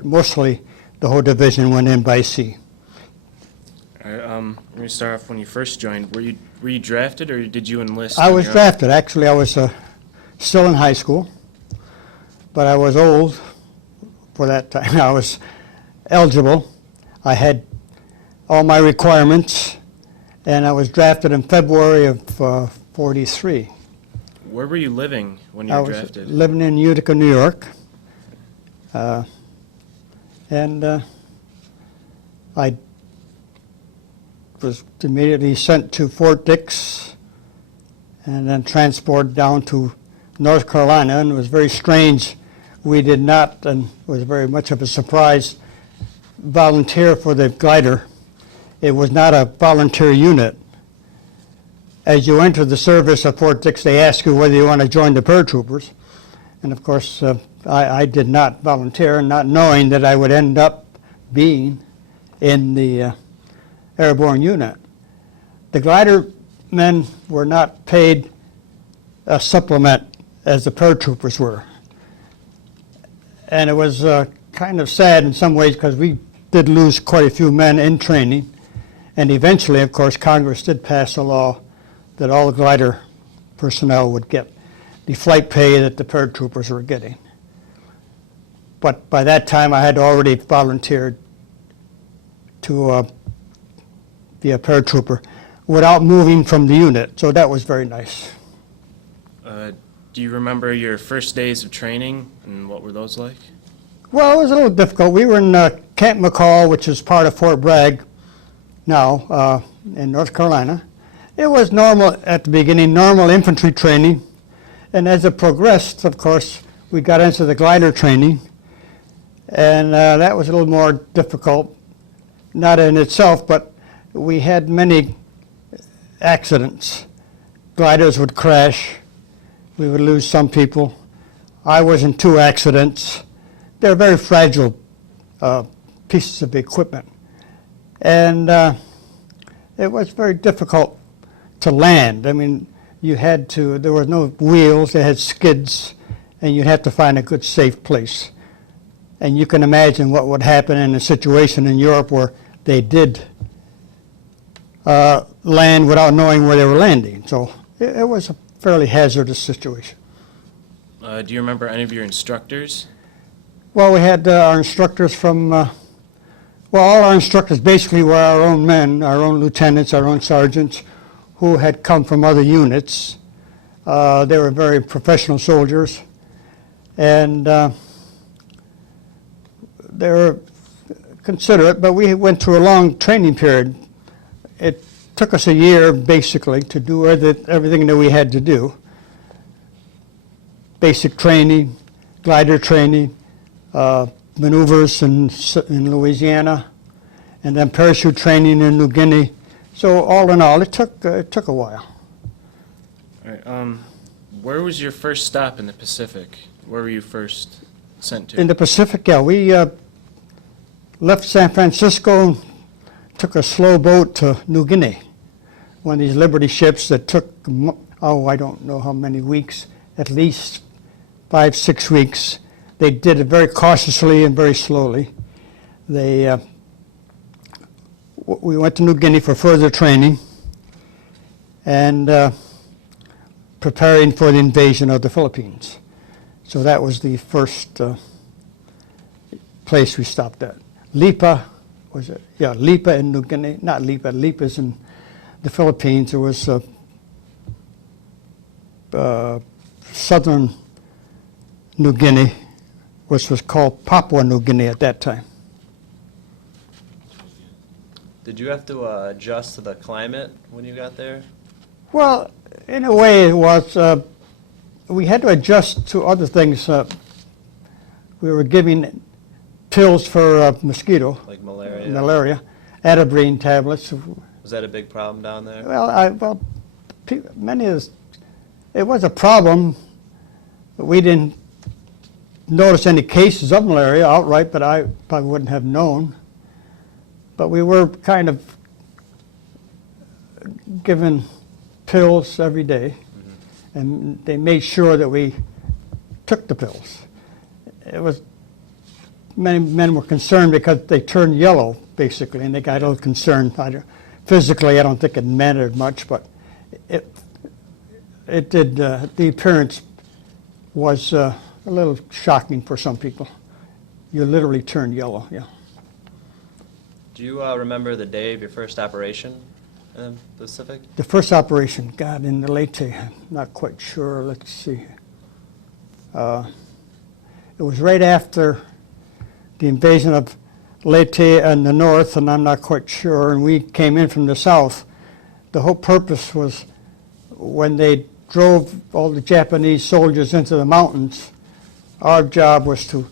but mostly the whole division went in by sea. All right, let me start off when you first joined. Were you drafted or did you enlist? I on was your own? drafted. Actually, I was still in high school, but I was old for that time. I was eligible. I had all my requirements, and I was drafted in February of '43. Where were you living when you I were was drafted? living in Utica, New York, and I was immediately sent to Fort Dix and then transported down to North Carolina, and it was very strange. We did not, and it was very much of a surprise, volunteer for the glider. It was not a volunteer unit. As you enter the service at Fort Dix, they ask you whether you want to join the paratroopers. And of course, I did not volunteer, not knowing that I would end up being in the Airborne unit. The glider men were not paid a supplement as the paratroopers were. And it was kind of sad in some ways because we did lose quite a few men in training. And eventually, of course, Congress did pass a law that all the glider personnel would get the flight pay that the paratroopers were getting. But by that time, I had already volunteered to be a paratrooper without moving from the unit, so that was very nice. Do you remember your first days of training and what were those like? Well, it was a little difficult. We were in Camp McCall, which is part of Fort Bragg now in North Carolina. It was normal at the beginning, normal infantry training, and as it progressed, of course, we got into the glider training, and that was a little more difficult, not in itself, but we had many accidents. Gliders would crash. We would lose some people. I was in 2 accidents. They're very fragile pieces of equipment. And it was very difficult to land. I mean, there were no wheels, they had skids, and you'd have to find a good safe place. And you can imagine what would happen in a situation in Europe where they did land without knowing where they were landing. So it was a fairly hazardous situation. Do you remember any of your instructors? Well, we had our instructors from, all our instructors basically were our own men, our own lieutenants, our own sergeants, who had come from other units. They were very professional soldiers, and they were considerate, but we went through a long training period. It took us a year, basically, to do everything that we had to do. Basic training, glider training, maneuvers in Louisiana, and then parachute training in New Guinea. So all in all, it took a while. All right, where was your first stop in the Pacific? Where were you first sent to? In the Pacific, yeah, we left San Francisco and took a slow boat to New Guinea. One of these Liberty ships that took, I don't know how many weeks, at least 5-6 weeks. They did it very cautiously and very slowly. We went to New Guinea for further training and preparing for the invasion of the Philippines. So that was the first place we stopped at. Lipa, was it? Yeah, Lipa in New Guinea. Not Lipa, Lipa's in the Philippines. It was southern New Guinea, which was called Papua New Guinea at that time. Did you have to adjust to the climate when you got there? Well, in a way it was, we had to adjust to other things. We were giving pills for mosquito, Like malaria? malaria, Atabrine tablets. Was that a big problem down there? Well, many of us, it was a problem. We didn't notice any cases of malaria outright, but I probably wouldn't have known. But we were kind of given pills every day, and they made sure that we took the pills. It was many men were concerned because they turned yellow, basically, and they got a little concerned. Physically, I don't think it mattered much, but it did. The appearance was a little shocking for some people. You literally turned yellow, yeah. Do you remember the day of your first operation in the Pacific? The first operation, God, in the Leyte, I'm not quite sure. Let's see. It was right after the invasion of Leyte in the north, and I'm not quite sure, and we came in from the south. The whole purpose was when they drove all the Japanese soldiers into the mountains, our job was to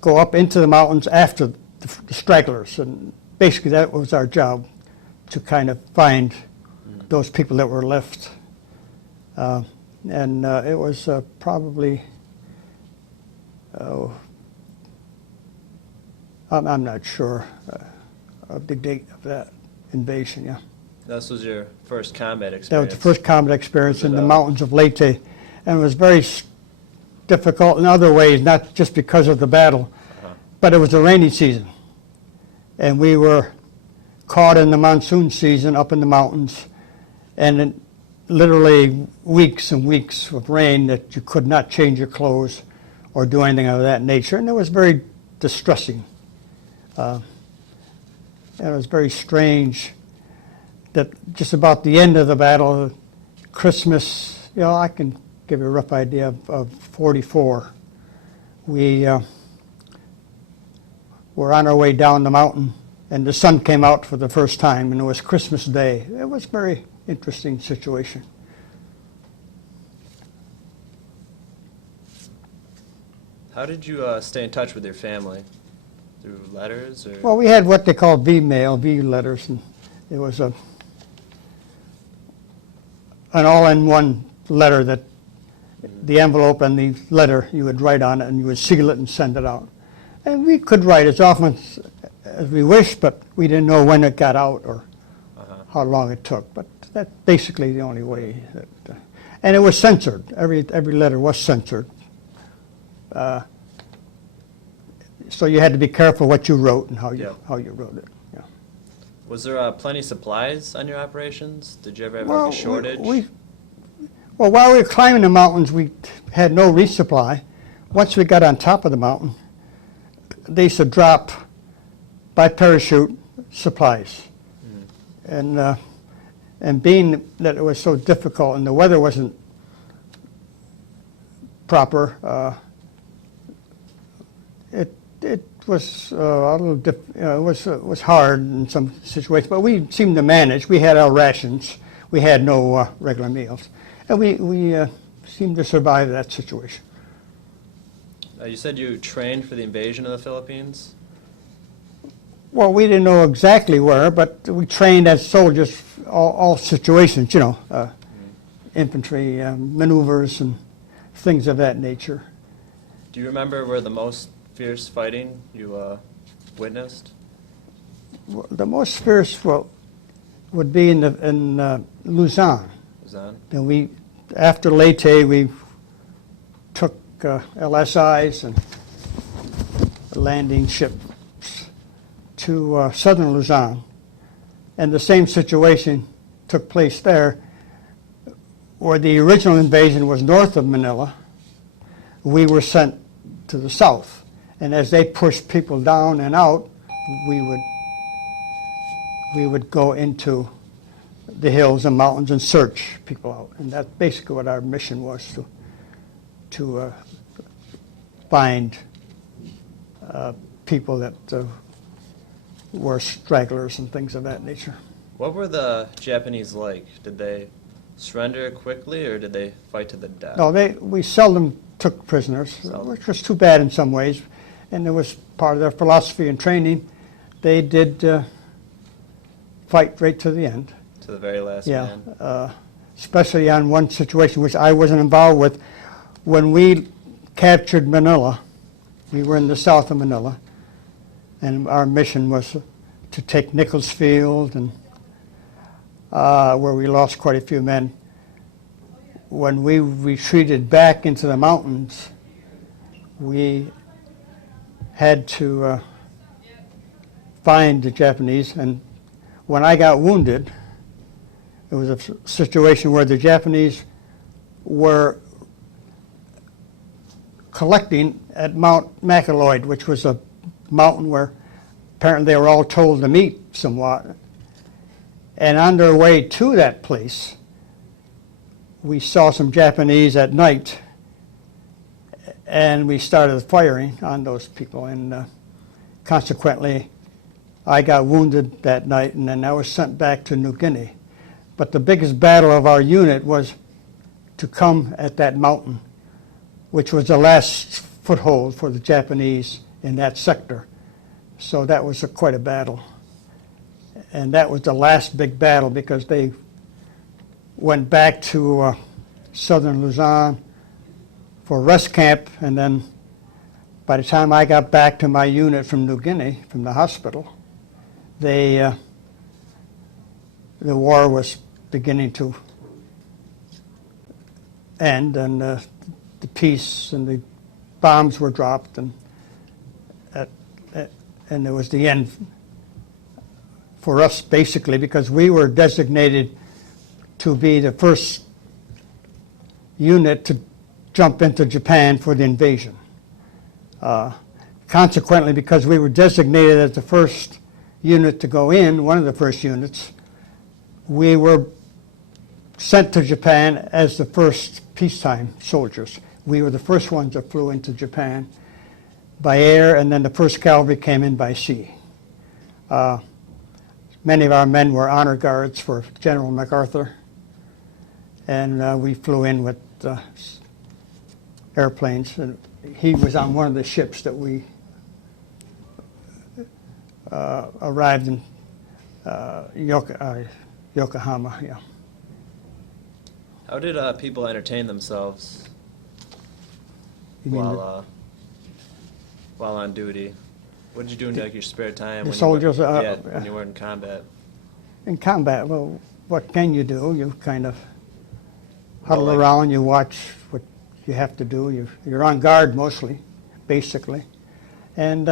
go up into the mountains after the stragglers, and basically that was our job, to kind of find those people that were left. And it was probably, I'm not sure of the date of that invasion, yeah. This was your first combat That experience? was the first combat experience Was in it, the mountains of Leyte, and it was very difficult in other ways, not just because of the battle, but it was the rainy season. And we were caught in the monsoon season up in the mountains, and it, literally weeks and weeks of rain that you could not change your clothes or do anything of that nature, and it was very distressing. And it was very strange that just about the end of the battle, Christmas, you know, I can give you a rough idea of 44. We were on our way down the mountain, and the sun came out for the first time, and it was Christmas Day. It was a very interesting situation. How did you stay in touch with your family? Through letters? Or? Well, we had what they call V-mail, V letters, and it was an all-in-one letter that the envelope and the letter you would write on it, and you would seal it and send it out. And we could write as often as we wished, but we didn't know when it got out or how long it took. But that's basically the only way. That, and it was censored. Every letter was censored. So you had to be careful what you wrote and how you wrote it. Yeah. Was there plenty of supplies on your operations? Did you ever have like a shortage? Well, while we were climbing the mountains, we had no resupply. Once we got on top of the mountain, they used to drop by parachute supplies. And being that it was so difficult and the weather wasn't proper, it was a little it was hard in some situations, but we seemed to manage. We had our rations. We had no regular meals, and we seemed to survive that situation. You said you trained for the invasion of the Philippines? Well, we didn't know exactly where, but we trained as soldiers, all situations, you know, infantry maneuvers and things of that nature. Do you remember where the most fierce fighting you witnessed? Well, the most fierce would be in Luzon. Luzon? Then after Leyte, we took LSIs and landing ships to southern Luzon, and the same situation took place there, where the original invasion was north of Manila. We were sent to the south, and as they pushed people down and out, we would go into the hills and mountains and search people out, and that's basically what our mission was, to find people that were stragglers and things of that nature. What were the Japanese like? Did they surrender quickly, or did they fight to the death? No, we seldom took prisoners, which was too bad in some ways, and it was part of their philosophy and training. They did fight right to the end. To the very last Yeah, man? especially on one situation which I wasn't involved with. When we captured Manila, we were in the south of Manila, and our mission was to take Nichols Field, and where we lost quite a few men. When we retreated back into the mountains, we had to find the Japanese, and when I got wounded, it was a situation where the Japanese were collecting at Mount Macleod, which was a mountain where apparently they were all told to meet somewhat. And on their way to that place, we saw some Japanese at night, and we started firing on those people, and consequently, I got wounded that night, and then I was sent back to New Guinea. But the biggest battle of our unit was to come at that mountain, which was the last foothold for the Japanese in that sector. So that was quite a battle. And that was the last big battle because they went back to southern Luzon for rest camp, and then by the time I got back to my unit from New Guinea, from the hospital, the war was beginning to end, and the peace and the bombs were dropped, and it was the end for us, basically, because we were designated to be the first unit to jump into Japan for the invasion. Consequently, because we were designated as the first unit to go in, one of the first units, we were sent to Japan as the first peacetime soldiers. We were the first ones that flew into Japan by air, and then the first cavalry came in by sea. Many of our men were honor guards for General MacArthur, and we flew in with airplanes, and he was on one of the ships that we arrived in Yokohama. Yeah. How did people entertain themselves You mean while on duty? What did you do in like your spare time? the when soldiers, You were, when you were in combat. in combat? Well, what can you do? You kind of huddle Well, like- around. You watch what you have to do. You're on guard mostly, basically, and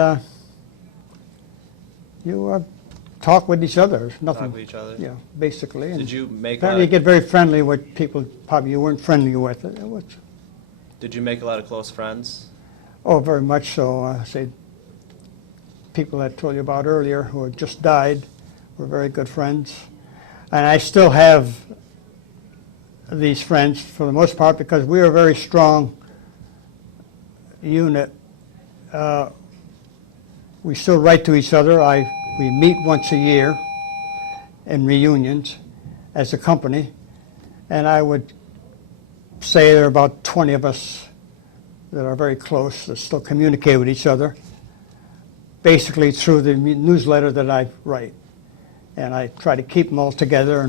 you talk with each other. There's nothing. Talk with each other. Yeah, basically. And Did you make apparently you get very friendly with people probably you weren't friendly with. Did you make a lot of close friends? Oh, very much so. Say, people I told you about earlier who had just died were very good friends. And I still have these friends for the most part because we are a very strong unit. We still write to each other. We meet once a year in reunions as a company. And I would say there are about 20 of us that are very close, that still communicate with each other, basically through the newsletter that I write. And I try to keep them all together.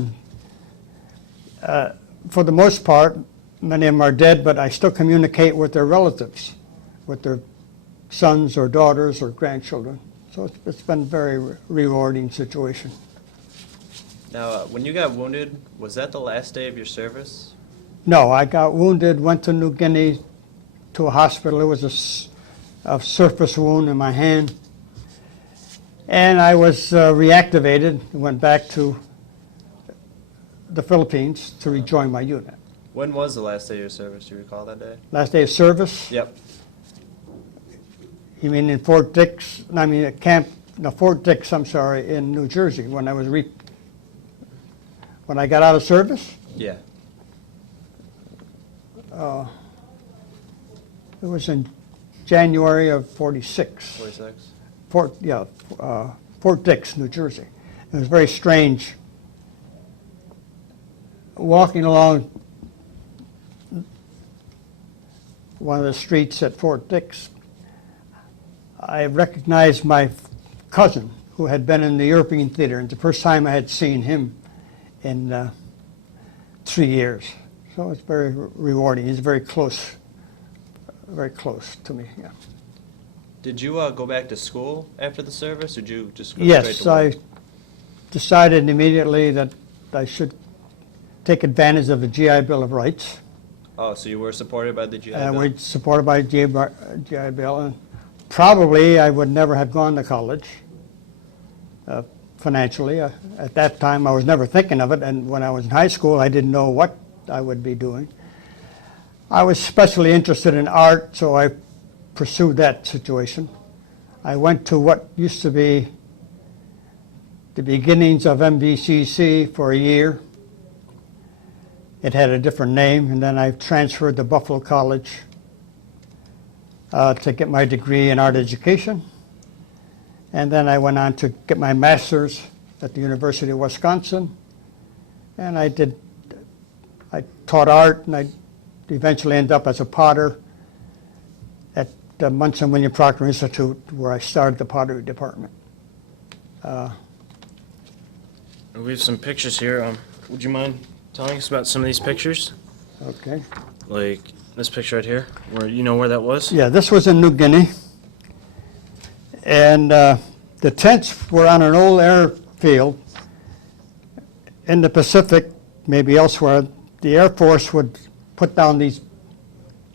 And for the most part, many of them are dead, but I still communicate with their relatives, with their sons or daughters or grandchildren. So it's been a very rewarding situation. Now, when you got wounded, was that the last day of your service? No, I got wounded, went to New Guinea to a hospital. It was a surface wound in my hand. And I was reactivated, went back to the Philippines to rejoin my unit. When was the last day of your service? Do you recall that day? Last day of service? Yep. You mean in Fort Dix? I mean at Fort Dix, I'm sorry, in New Jersey when I was when I got out of service? Yeah. It was in January of 46. 46. Fort Dix, New Jersey. It was very strange. Walking along one of the streets at Fort Dix, I recognized my cousin who had been in the European theater, and the first time I had seen him in 3 years. So it's very rewarding. He's very close to me. Yeah. Did you go back to school after the service, or did you just go straight Yes, to work? I decided immediately that I should take advantage of the GI Bill of Rights, Oh, so you were supported by the GI Bill? We supported by GI Bill. And probably I would never have gone to college financially. At that time, I was never thinking of it, and when I was in high school, I didn't know what I would be doing. I was especially interested in art, so I pursued that situation. I went to what used to be the beginnings of MBCC for a year. It had a different name, and then I transferred to Buffalo College to get my degree in art education. And then I went on to get my master's at the University of Wisconsin. And I taught art, and I eventually ended up as a potter at the Monsoon William Proctor Institute, where I started the pottery department. We have some pictures here. Would you mind telling us about some of these pictures? Okay. Like this picture right here, where you know where that was? Yeah, this was in New Guinea. And the tents were on an old airfield in the Pacific, maybe elsewhere. The Air Force would put down these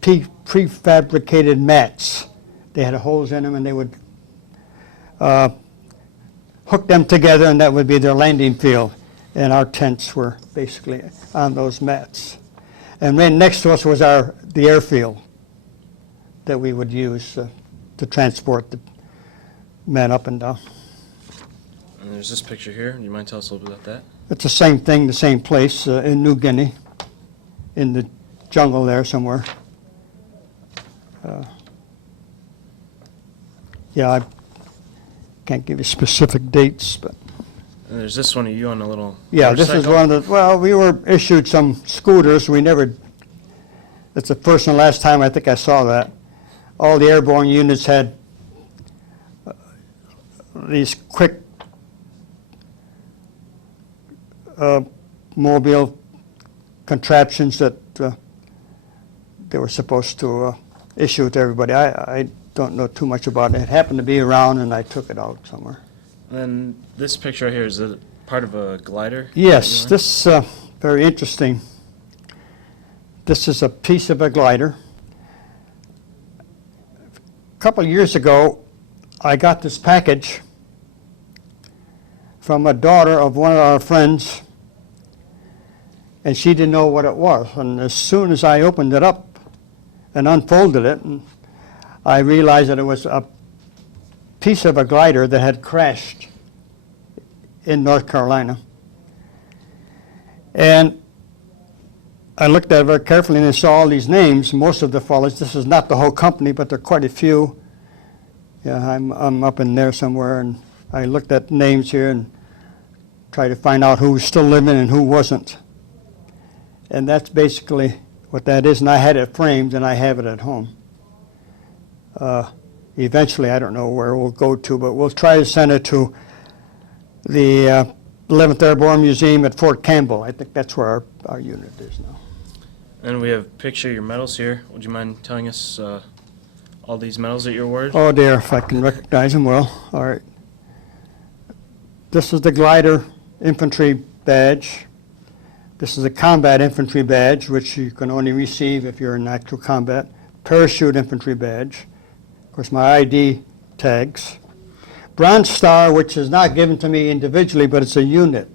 prefabricated mats. They had holes in them, and they would hook them together, and that would be their landing field. And our tents were basically on those mats. And right next to us was the airfield that we would use to transport the men up and down. And there's this picture here. Do you mind telling us a little bit about that? It's the same thing, the same place in New Guinea, in the jungle there somewhere. Yeah, I can't give you specific dates, but And there's this one of you on a little yeah, this is motorcycle. one of the, well, we were issued some scooters. We never, it's the first and last time I think I saw that. All the airborne units had these quick mobile contraptions that they were supposed to issue to everybody. I don't know too much about it. It happened to be around, and I took it out somewhere. And then this picture right here, is it part of a glider? Yes, this very interesting. This is a piece of a glider. A couple of years ago, I got this package from a daughter of one of our friends, and she didn't know what it was. And as soon as I opened it up and unfolded it, and I realized that it was a piece of a glider that had crashed in North Carolina. And I looked at it very carefully, and I saw all these names. Most of the fellows, this is not the whole company, but there are quite a few. Yeah, I'm up in there somewhere, and I looked at names here and tried to find out who was still living and who wasn't. And that's basically what that is, and I had it framed, and I have it at home. Eventually, I don't know where we'll go to, but we'll try to send it to the 11th Airborne Museum at Fort Campbell. I think that's where our unit is now. And we have a picture of your medals here. Would you mind telling us all these medals that you're awarded? Oh dear, if I can recognize them well. All right. This is the glider infantry badge. This is the combat infantry badge, which you can only receive if you're in actual combat. Parachute infantry badge. Of course, my ID tags. Bronze Star, which is not given to me individually, but it's a unit.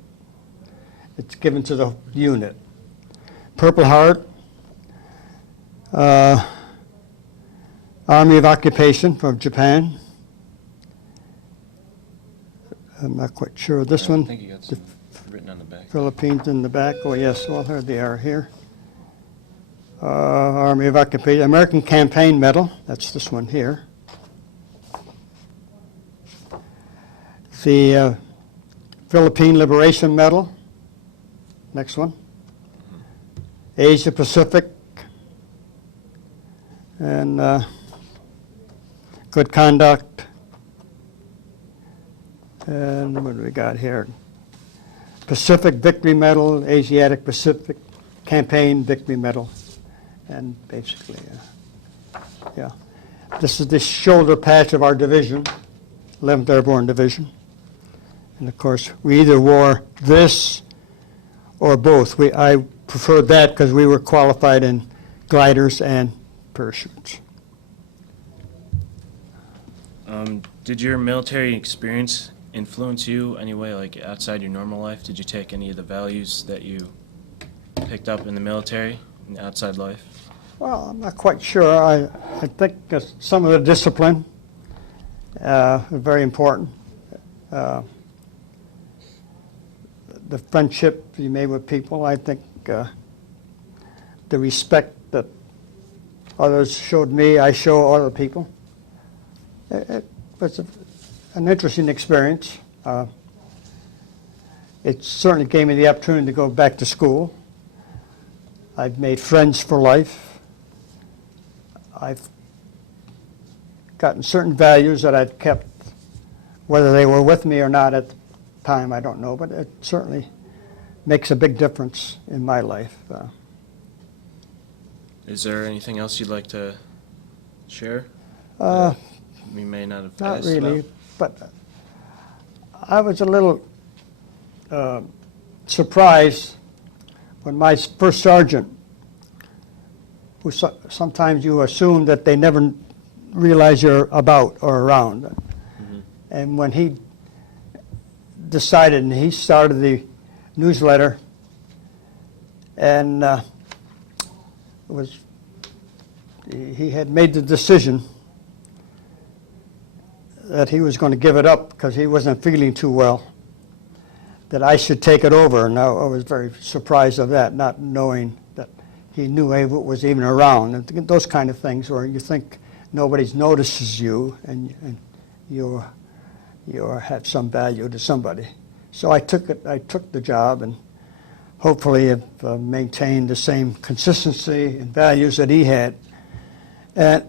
It's given to the unit. Purple Heart. Army of Occupation from Japan. I'm not quite sure of this I one. think you got some written on the back. Philippines in the back. Oh, yes. Well, here they are here. Army of Occupation. American Campaign Medal. That's this one here. The Philippine Liberation Medal. Next one. Asia Pacific. And Good Conduct. And what do we got here? Pacific Victory Medal, Asiatic Pacific Campaign Victory Medal. And basically, yeah. This is the shoulder patch of our division, 11th Airborne Division. And of course, we either wore this or both. I preferred that because we were qualified in gliders and parachutes. Did your military experience influence you anyway, like outside your normal life? Did you take any of the values that you picked up in the military in outside life? Well, I'm not quite sure. I think some of the discipline is very important. The friendship you made with people, I think the respect that others showed me, I show other people. It was an interesting experience. It certainly gave me the opportunity to go back to school. I've made friends for life. I've gotten certain values that I've kept, whether they were with me or not at the time, I don't know, but it certainly makes a big difference in my life. Is there anything else you'd like to share? We may not have Not asked really, about? but I was a little surprised when my first sergeant, who sometimes you assume that they never realize you're about or around. Mm-hmm. And when he decided, and he started the newsletter, and he had made the decision that he was going to give it up because he wasn't feeling too well, that I should take it over. And I was very surprised of that, not knowing that he knew it was even around. And those kind of things where you think nobody notices you and you have some value to somebody. So I took the job, and hopefully have maintained the same consistency and values that he had. And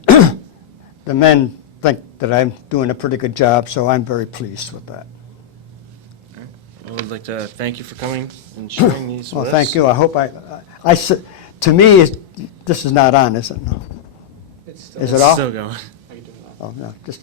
the men think that I'm doing a pretty good job, so I'm very pleased with that. All right. I would like to thank you for coming and sharing these Well, with thank us. you. I hope to me, this is not on, is it? No. It's still. Is it It's off? still going. How you doing? Oh, no, just